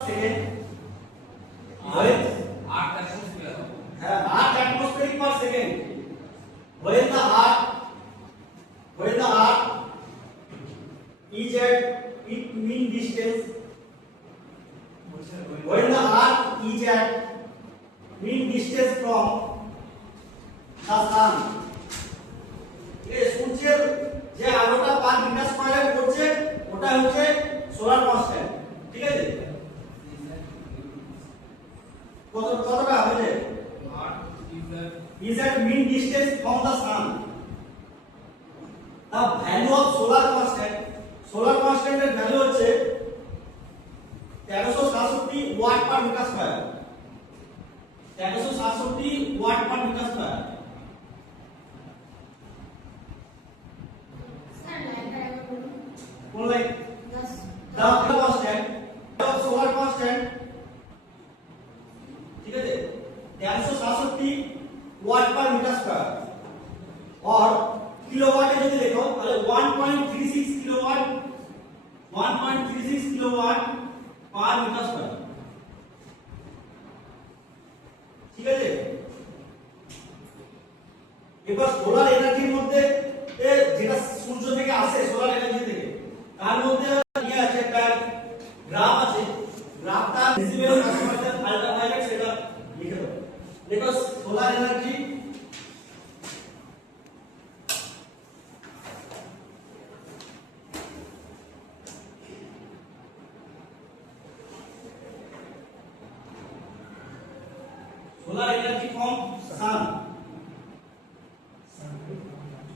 second when 8 atmospheric per second when the earth is at its mean distance, when the earth is at mean distance from the sun, এই সূর্যের যে আলোটা per metre স্কয়ারে পড়ছে ওটা হচ্ছে solar constant. ঠিক আছে, কতটা হবে? is at mean distance from the sun. The value of solar constant এর ভ্যালু হচ্ছে 1367 watt per metre square. 1367 watt per metre square. কোন line? the constant of solar constant, ঠিক আছে, 1367 ওয়াট পার মিটার স্কয়ার और কিলোওয়াটে যদি দেখো তাহলে 1.36 kilowatt 1.36 kilowatt per metre square. ঠিক আছে, এবার সোলার এনার্জির মধ্যে যেটা সূর্য থেকে আসে, সোলার এনার্জি